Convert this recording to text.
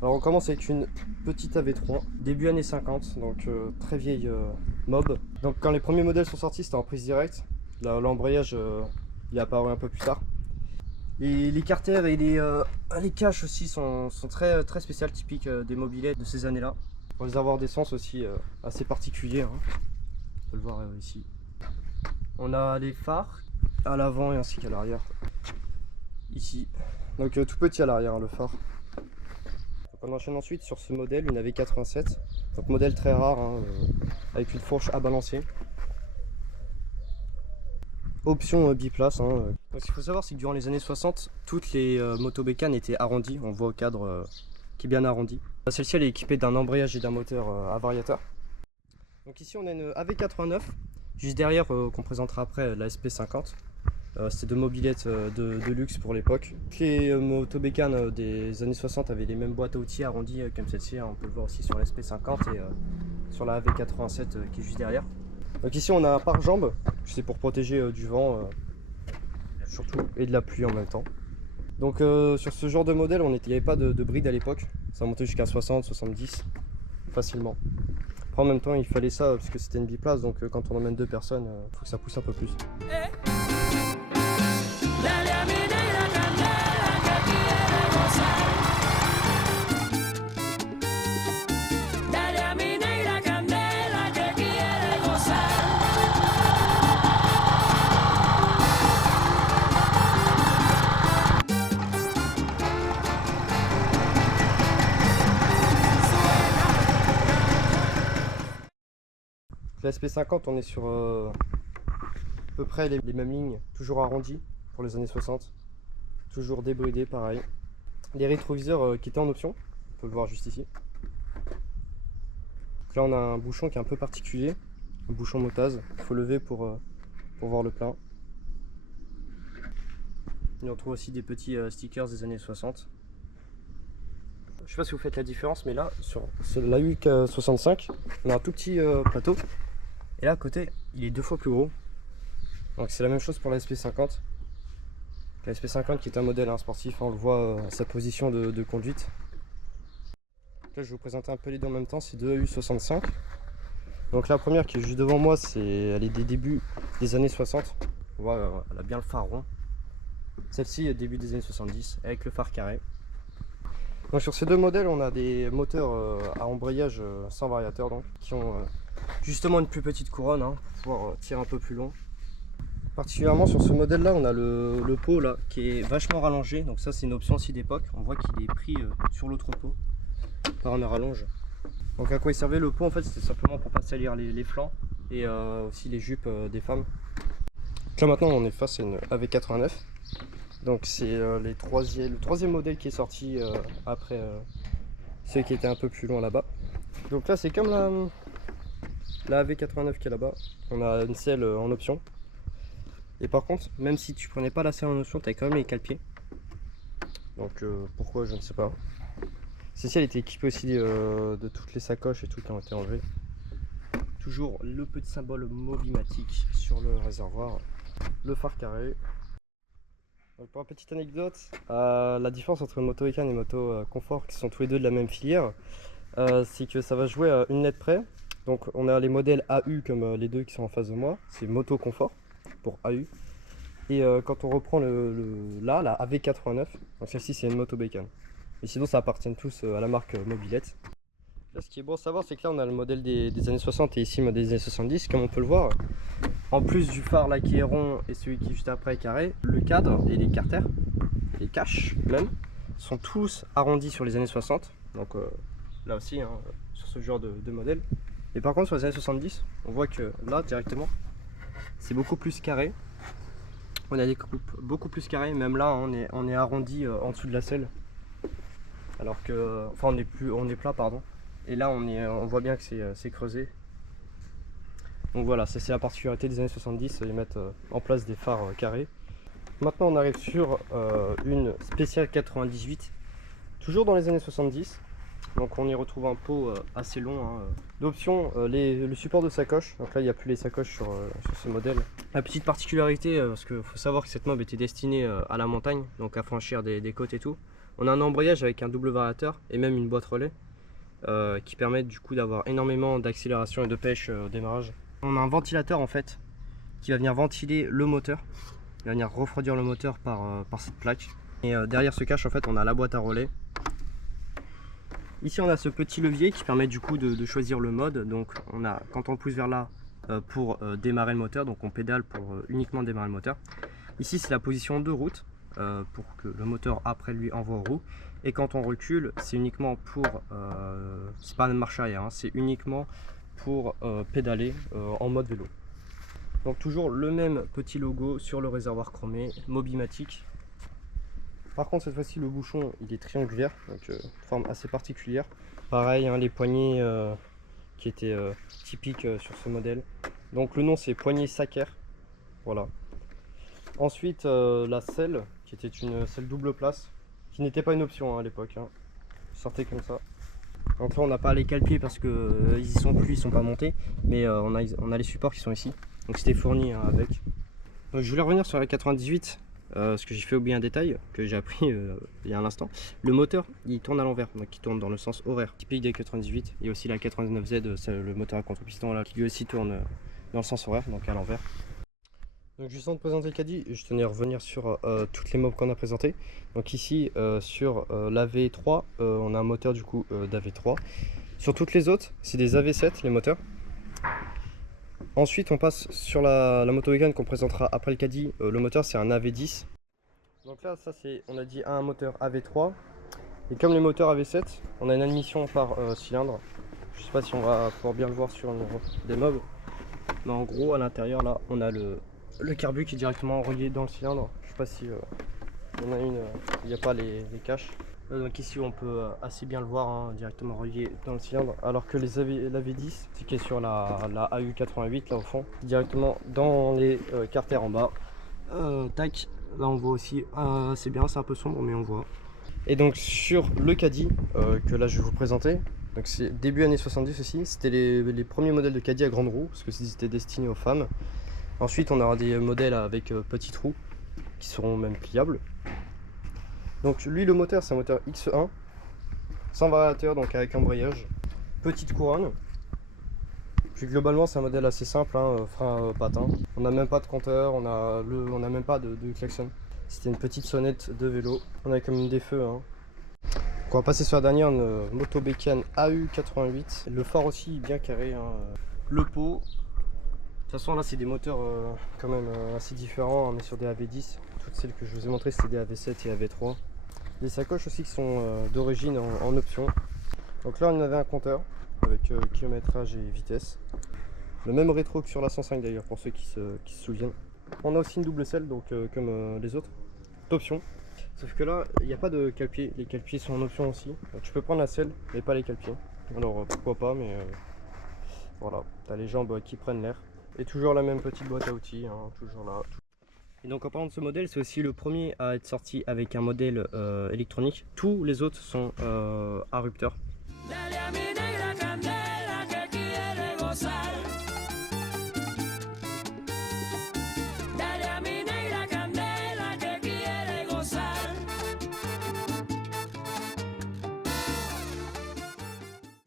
Alors on commence avec une petite AV3, début années 50, donc très vieille mob. Donc quand les premiers modèles sont sortis, c'était en prise directe. L'embrayage il est apparu un peu plus tard. Et les carters et les caches aussi sont très, très spéciales, typiques des mobylettes de ces années-là. Pour les avoir d'essence aussi assez particuliers, hein. On peut le voir ici. On a les phares à l'avant et ainsi qu'à l'arrière. Ici. Donc tout petit à l'arrière, hein, le phare. Donc on enchaîne ensuite sur ce modèle, une AV87. Donc modèle très rare, hein, avec une fourche à balancer. Option biplace. Hein. Donc, ce qu'il faut savoir, c'est que durant les années 60, toutes les motos bécanes étaient arrondies. On voit au cadre qui est bien arrondi. Celle-ci elle est équipée d'un embrayage et d'un moteur à variateur. Donc ici on a une AV89, juste derrière qu'on présentera après la SP50. C'était deux mobylettes de luxe pour l'époque. Les motos bécanes des années 60 avaient les mêmes boîtes à outils arrondies comme celle-ci. Hein. On peut le voir aussi sur la SP50 et sur la AV87 qui est juste derrière. Donc ici on a un pare-jambes, c'est pour protéger du vent surtout et de la pluie en même temps. Donc sur ce genre de modèle, il n'y avait pas de bride à l'époque, ça montait jusqu'à 60, 70 facilement. Après, en même temps il fallait ça parce que c'était une biplace, donc quand on emmène deux personnes, il faut que ça pousse un peu plus. La SP50, on est sur à peu près les mêmes lignes, toujours arrondies pour les années 60, toujours débridées pareil. Les rétroviseurs qui étaient en option, on peut le voir juste ici. Donc là on a un bouchon qui est un peu particulier, un bouchon motaz, il faut lever pour voir le plein. Et on trouve aussi des petits stickers des années 60. Je sais pas si vous faites la différence, mais là sur la UK65, on a un tout petit plateau. Et là à côté, il est deux fois plus gros. Donc c'est la même chose pour la SP50. La SP50 qui est un modèle sportif, on le voit à sa position de conduite. Là je vais vous présenter un peu les deux en même temps, c'est deux AU65. Donc la première qui est juste devant moi, elle est des débuts des années 60. On voit, elle a bien le phare rond. Celle-ci est début des années 70 avec le phare carré. Donc sur ces deux modèles, on a des moteurs à embrayage sans variateur, donc, qui ont justement une plus petite couronne pour pouvoir tirer un peu plus long. Particulièrement sur ce modèle là, on a le pot là qui est vachement rallongé, donc ça c'est une option aussi d'époque. On voit qu'il est pris sur l'autre pot par une rallonge. Donc à quoi il servait le pot? En fait c'était simplement pour pas salir les flancs et aussi les jupes des femmes. Donc là maintenant on est face à une AV89. Donc c'est le troisième modèle qui est sorti après celui qui était un peu plus long là-bas. Donc là c'est comme la AV89 qui est là-bas. On a une selle en option. Et par contre, même si tu prenais pas la selle en option, tu avais quand même les cale-pieds. Donc pourquoi, je ne sais pas. Celle-ci elle était équipée aussi de toutes les sacoches et tout qui ont été enlevées. Toujours le petit symbole Mobimatic sur le réservoir. Le phare carré. Donc pour une petite anecdote, la différence entre moto Ecan et moto confort, qui sont tous les deux de la même filière, c'est que ça va jouer à une lettre près. Donc on a les modèles AU comme les deux qui sont en face de moi, c'est moto confort pour AU. Et quand on reprend la AV89, donc celle-ci c'est une moto bécane. Et sinon ça appartient tous à la marque Mobilette. Là, ce qui est bon à savoir, c'est que là on a le modèle des années 60 et ici le modèle des années 70, comme on peut le voir. En plus du phare là qui est rond et celui qui est juste après est carré, le cadre et les carters, et les caches même, sont tous arrondis sur les années 60. Donc là aussi, sur ce genre de modèle. Et par contre sur les années 70, on voit que là directement, c'est beaucoup plus carré. On a des coupes beaucoup plus carrées, même là on est arrondi en dessous de la selle. Alors que, enfin on est plat pardon. Et là on voit bien que c'est creusé. Donc voilà, c'est la particularité des années 70, ils mettent en place des phares carrés. Maintenant on arrive sur une spéciale 98, toujours dans les années 70. Donc on y retrouve un pot assez long. D'option, le support de sacoche. Donc là il n'y a plus les sacoches sur ce modèle. La petite particularité, parce qu'il faut savoir que cette mob était destinée à la montagne, donc à franchir des côtes et tout. On a un embrayage avec un double variateur et même une boîte relais qui permettent du coup d'avoir énormément d'accélération et de pêche au démarrage. On a un ventilateur en fait qui va venir ventiler le moteur, il va venir refroidir le moteur par cette plaque. Et derrière ce cache en fait on a la boîte à relais. Ici on a ce petit levier qui permet du coup de choisir le mode. Donc on a, quand on pousse vers là pour démarrer le moteur, donc on pédale pour uniquement démarrer le moteur. Ici c'est la position de route pour que le moteur après lui envoie aux roues. Et quand on recule, c'est uniquement pour, c'est pas une marche arrière, hein, c'est uniquement pour pédaler en mode vélo. Donc toujours le même petit logo sur le réservoir chromé, Mobimatic. Par contre cette fois-ci le bouchon il est triangulaire, donc forme assez particulière. Pareil, hein, les poignées qui étaient typiques sur ce modèle. Donc le nom c'est poignée Saker, voilà. Ensuite la selle qui était une selle double place, qui n'était pas une option hein, à l'époque, hein. Sortait comme ça. Donc là on n'a pas les cale-pieds parce que ils y sont plus, ils sont pas montés, mais on a les supports qui sont ici. Donc c'était fourni hein, avec. Donc je voulais revenir sur la 98, parce que j'ai fait oublier un détail que j'ai appris il y a un instant. Le moteur il tourne à l'envers, donc il tourne dans le sens horaire, typique des 98. Il y a aussi la 89Z, c'est le moteur à contre-piston là, qui lui aussi tourne dans le sens horaire, donc à l'envers. Donc juste avant de présenter le caddie, je tenais à revenir sur toutes les mobs qu'on a présentées. Donc ici sur la V3, on a un moteur du coup d'AV3. Sur toutes les autres, c'est des AV7 les moteurs. Ensuite on passe sur la moto Wagon qu'on présentera après le caddie. Le moteur c'est un AV10. Donc là ça c'est, on a dit un moteur AV3. Et comme les moteurs AV7, on a une admission par cylindre. Je sais pas si on va pouvoir bien le voir sur des mobs. Mais en gros à l'intérieur là on a le carbu qui est directement relié dans le cylindre. Je sais pas si il y en a une, il n'y a pas les caches. Donc ici on peut assez bien le voir hein, directement relié dans le cylindre, alors que la V10 qui est sur la AU88 là au fond, directement dans les carters en bas. Tac, là on voit aussi, c'est bien, c'est un peu sombre mais on voit. Et donc sur le caddie que là je vais vous présenter, donc c'est début années 70 aussi, c'était les premiers modèles de caddie à grande roue, parce que c'était destiné aux femmes. Ensuite on aura des modèles avec petites roues qui seront même pliables. Donc lui le moteur c'est un moteur X1 sans variateur, donc avec embrayage, petite couronne. Puis globalement c'est un modèle assez simple, hein, frein patin. On n'a même pas de compteur, on a même pas de klaxon. C'était une petite sonnette de vélo. On a comme des feux. Hein. Donc on va passer sur la dernière, une moto Bécane AU88. Le phare aussi bien carré. Hein. Le pot. De toute façon là c'est des moteurs quand même assez différents. On est sur des AV10. Toutes celles que je vous ai montrées c'était des AV7 et AV3. Les sacoches aussi qui sont d'origine en option. Donc là on avait un compteur avec kilométrage et vitesse. Le même rétro que sur la 105 d'ailleurs pour ceux qui se souviennent. On a aussi une double selle donc comme les autres, d'option. Sauf que là il n'y a pas de cale-pied, les cale-pieds sont en option aussi. Donc, tu peux prendre la selle mais pas les cale-pieds. Alors pourquoi pas, mais voilà, tu as les jambes qui prennent l'air. Et toujours la même petite boîte à outils, hein, toujours là. Et donc en parlant de ce modèle, c'est aussi le premier à être sorti avec un modèle électronique. Tous les autres sont à rupteur.